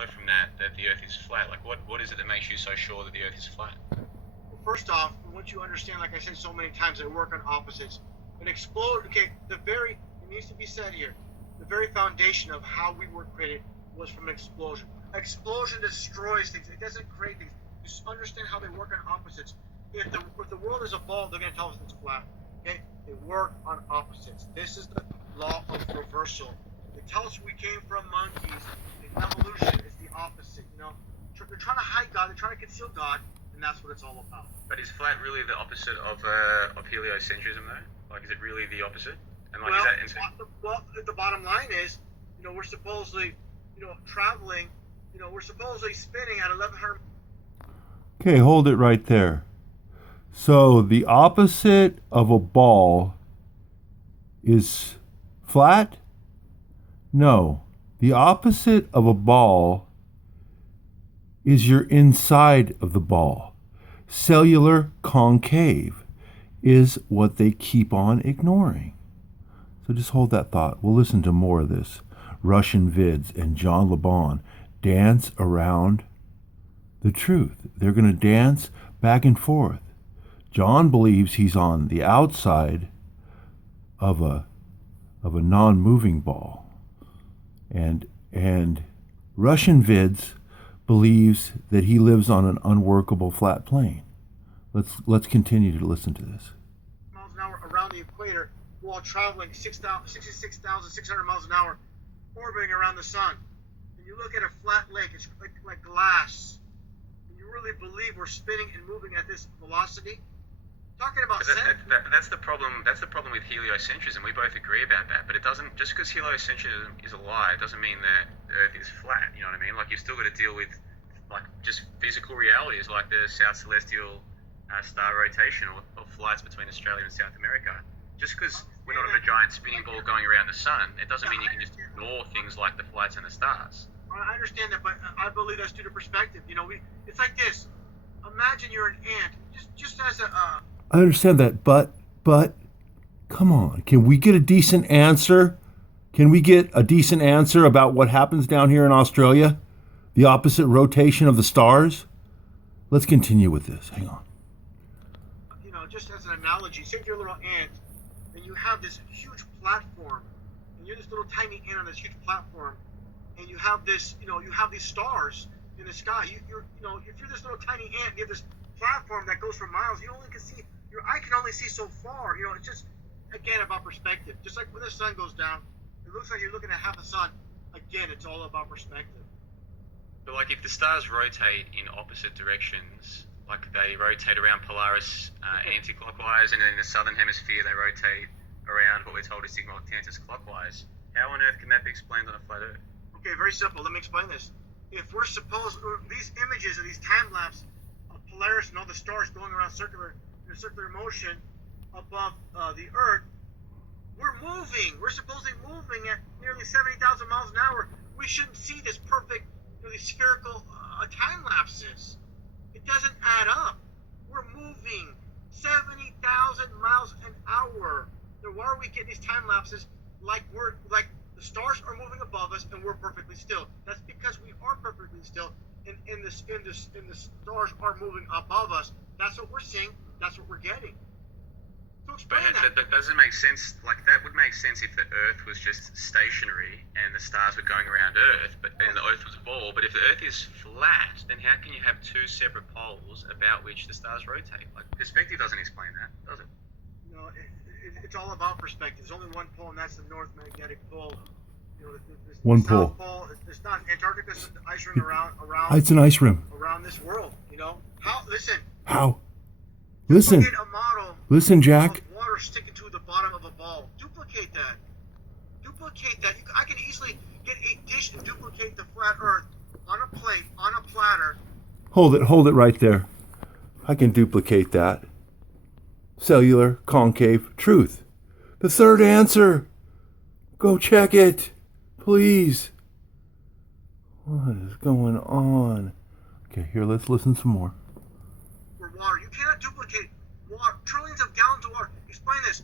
flow from that the Earth is flat? Like, what is it that makes you so sure that the Earth is flat? Well, first off, once you understand, like I said so many times, they work on opposites. An explode. Okay, it needs to be said here. The very foundation of how we were created was from an explosion. Explosion destroys things. It doesn't create things. Just understand how they work on opposites. If the world is a ball, they're going to tell us it's flat. Okay? They work on opposites. This is the law of reversal. They tell us we came from monkeys. In evolution, it's the opposite. They're trying to hide God. They're trying to conceal God, and that's what it's all about. But is flat really the opposite of heliocentrism, though? Like, is it really the opposite? And like, the bottom line is, we're supposedly, traveling. We're supposedly spinning at 1100. Okay, hold it right there. So the opposite of a ball is flat? No. The opposite of a ball is your inside of the ball. Cellular concave is what they keep on ignoring. So just hold that thought. We'll listen to more of this. Russian Vids and John LeBon dance around the truth. They're going to dance back and forth. John believes he's on the outside of a non-moving ball. And Russian Vids believes that he lives on an unworkable flat plane. Let's continue to listen to this. Miles an hour around the equator while traveling 66,600 miles an hour orbiting around the sun. And you look at a flat lake, it's like glass. And you really believe we're spinning and moving at this velocity? Talking about that's the problem. That's the problem with heliocentrism. We both agree about that, but it doesn't. Just because heliocentrism is a lie doesn't mean that the Earth is flat. You know what I mean? Like, you've still got to deal with like just physical realities, like the South Celestial star rotation or flights between Australia and South America. Just because we're not on a giant spinning ball going around the sun, it doesn't mean you can just ignore things like the flights and the stars. I understand that, but I believe that's due to perspective. It's like this. Imagine you're an ant. Just as a I understand that, but come on. Can we get a decent answer? Can we get a decent answer about what happens down here in Australia? The opposite rotation of the stars? Let's continue with this. Hang on. Just as an analogy, say you're a little ant, and you have this huge platform, and you're this little tiny ant on this huge platform, and you have this, you have these stars in the sky. If you're this little tiny ant, you have this platform that goes for miles. You only can see. Your eye can only see so far. It's just, again, about perspective. Just like when the sun goes down, it looks like you're looking at half the sun. Again, it's all about perspective. But like, if the stars rotate in opposite directions, like they rotate around Polaris anti-clockwise, and then in the southern hemisphere they rotate around what we're told is Sigma Octantis clockwise, how on earth can that be explained on a flat Earth? Okay, very simple. Let me explain this. If we're these images of these time lapse of Polaris and all the stars going around circular motion above the Earth, we're moving. We're supposedly moving at nearly 70,000 miles an hour. We shouldn't see this perfect, these spherical time lapses. It doesn't add up. We're moving 70,000 miles an hour. Then why are we getting these time lapses like the stars are moving above us and we're perfectly still? That's because we are perfectly still, and the stars are moving above us. That's what we're seeing. That's what we're getting. So explain that. That doesn't make sense. Like, that would make sense if the Earth was just stationary and the stars were going around Earth, and the Earth was a ball. But if the Earth is flat, then how can you have two separate poles about which the stars rotate? Like, perspective doesn't explain that, does it? No, it's all about perspective. There's only one pole, and that's the North Magnetic Pole. One the pole. South Pole. It's not Antarctica. It's an ice ring around. It's an ice rim. Around this world. How? Listen. How? Listen. Duplicate a model. Listen, Jack. Of water sticking to the bottom of a ball. Duplicate that. I can easily get a dish and duplicate the flat Earth on a plate, on a platter. Hold it right there. I can duplicate that. Cellular, concave, truth. The third answer. Go check it, please. What is going on? Okay, here, let's listen some more. For water, you cannot duplicate water. Trillions of gallons of water. Explain this.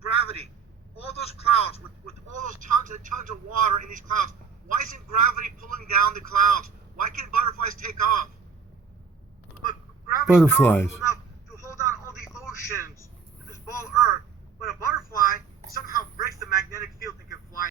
Gravity. All those clouds with all those tons and tons of water in these clouds. Why isn't gravity pulling down the clouds? Why can butterflies take off? But gravity is Butterflies. powerful enough to hold on all the oceans to this ball Earth. But a butterfly somehow breaks the magnetic field and can fly